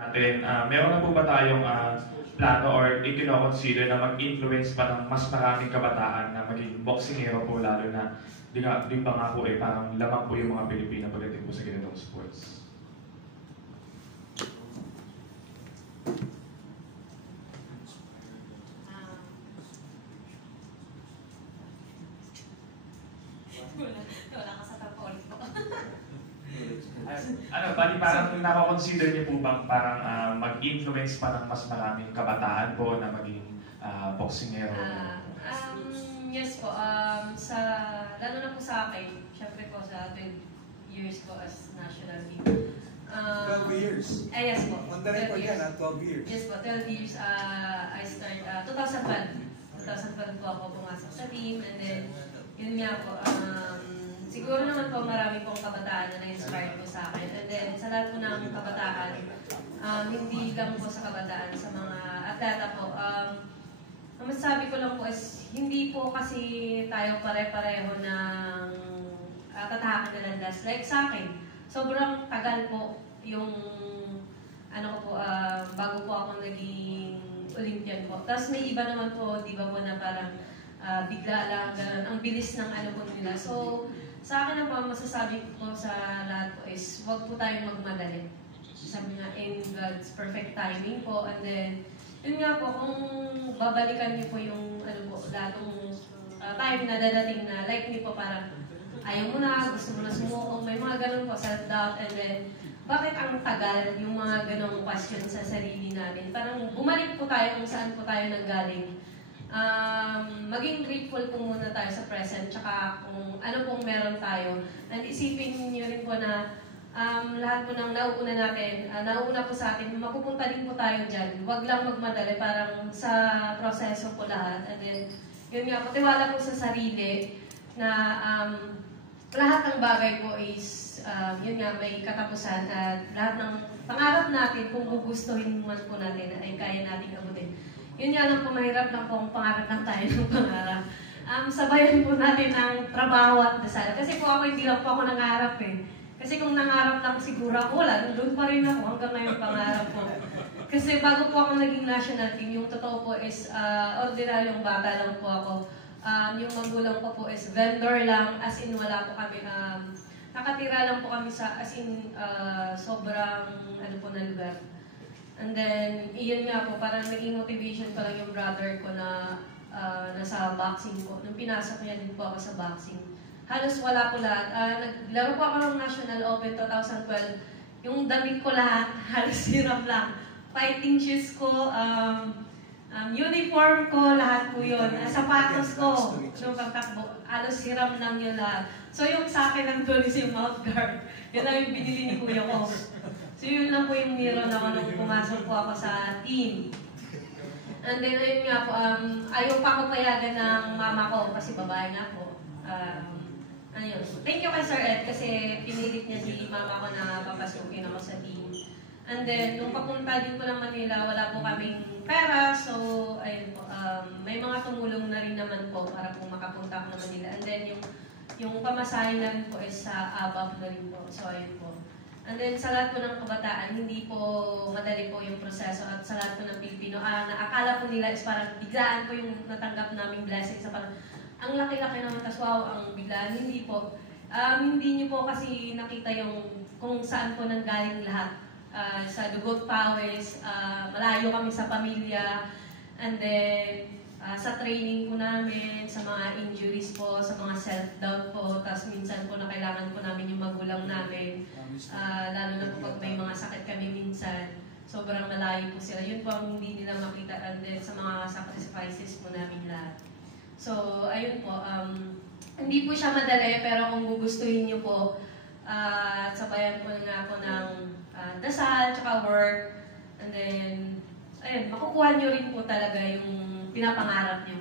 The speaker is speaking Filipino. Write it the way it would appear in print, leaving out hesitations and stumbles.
natin, meron na po ba tayong plano or i-consider na mag-influence pa ng mas maraming kabataan na maging boxingero po, lalo na di pa nga po parang lamang po yung mga Pilipino pagdating po sa ganitong sports? Wala ka sa tapon po. Bali parang nakakonsider niyo po bang parang mag-influence pa ng mas maraming kabataan po na maging boxingero? Yes po, lalo na po sa akin, syempre po sa 12 years ko as national team. 12 years? Yes po. On the record yan, 12 years. Yes po, 12 years. I started 2012. 2012 po ako pumasok sa team, and then yun nga po, siguro naman po marami pong kabataan na na-inspire po sa akin. And then sa lahat po ng kabataan, hindi lang po sa kabataan, sa mga atleta po, ang masasabi ko lang po is, hindi po kasi tayo pare-pareho ng tatahakan na landas. Like sa akin, sobrang tagal po yung, bago po ako naging Olympian po. Tapos may iba naman po, di ba po, na parang bigla lang, ganun. Ang bilis ng po nila. So, sa akin ang masasabi ko sa lahat po is, huwag po tayong magmadali. Sabi nga, in God's perfect timing po. And then, yun nga po, kung babalikan niyo po yung, lahat ng time na dadating na, like niyo po, parang ayaw mo na, gusto mo na sumuko, may mga ganun po, self-doubt, and then, bakit ang tagal yung mga ganong question sa sarili natin? Parang bumalik po tayo kung saan po tayo nanggaling. Maging grateful po muna tayo sa present, tsaka kung ano pong meron tayo. And isipin niyo rin po na lahat po ng nauuna natin, nauuna po sa atin, mapupunta din po tayo dyan. Huwag lang magmadali, parang sa proseso po lahat. And then, yun nga po, tiwala po sa sarili na lahat ng bagay po is, yun nga, may katapusan, at lahat ng pangarap natin, kung gugustuhin man po natin, ay kaya natin abutin. Yun nga lang po, mahirap lang po kung pangarap lang tayo ng pangarap. Sabayan po natin ang trabaho at dasal. Kasi po ako, hindi lang po ako nangarap Kasi kung nangarap lang siguro ako, wala, doon pa rin ako hanggang ngayon pangarap ko. Kasi bago po ako naging national team, yung totoo po is ordinaryong bata lang po ako. Yung magulang ko po is vendor lang, as in wala po kami, nakatira lang po kami sa, as in sobrang na lugar. And then, iyon nga po, parang naging motivation pa lang yung brother ko na nasa boxing po. Nung pinasok niya din po ako sa boxing, halos wala po lahat. Naglaro po ako ng National Open 2012. Yung damit ko lahat, halos hirap lang. Fighting shoes ko, uniform ko, lahat po yun. Sapatos ko, yung pagtakbo, halos hiram lang yun lahat. So yung sa akin ang tulis yung mouth guard. Yun lang yung binili ni kuya ko. So yun lang po yung meron ako nung pumasok po ako sa team. And then ayun nga po, ayaw pa ako payagan ng mama ko kasi babae nga po. Ayun. Thank you kay Sir Ed kasi pinilit niya si mama ko na papasukin ako sa team. And then, nung papunta din po ng Manila, wala po kaming pera. So, ayun po, may mga tumulong na rin naman po para po makapunta ako ng Manila. And then, yung pamasahe na rin po is sa ABAP na rin po. So, ayun po. And then, sa lahat po ng kabataan, hindi po madali po yung proseso. At sa lahat po ng Pilipino, naakala po nila is parang biglaan po yung natanggap naming blessing sa parang ang laki-laki naman, tas wow, ang biglaan. Hindi po. Hindi niyo po kasi nakita yung kung saan po nanggaling lahat. Sa dugot pawis, malayo kami sa pamilya, and then sa training po namin, sa mga injuries po, sa mga self-doubt po, tapos minsan po na kailangan po namin yung magulang namin, lalo na po pag may mga sakit kami minsan, sobrang malayo po sila. Yun po ang hindi nila makita, and then sa mga sacrifices po namin lahat. So, ayun po, hindi po siya madali, pero kung gugustuhin niyo po, sabayan po nga po ng dasal, tsaka work, and then, ayun, makukuha niyo rin po talaga yung pinapangarap niyo.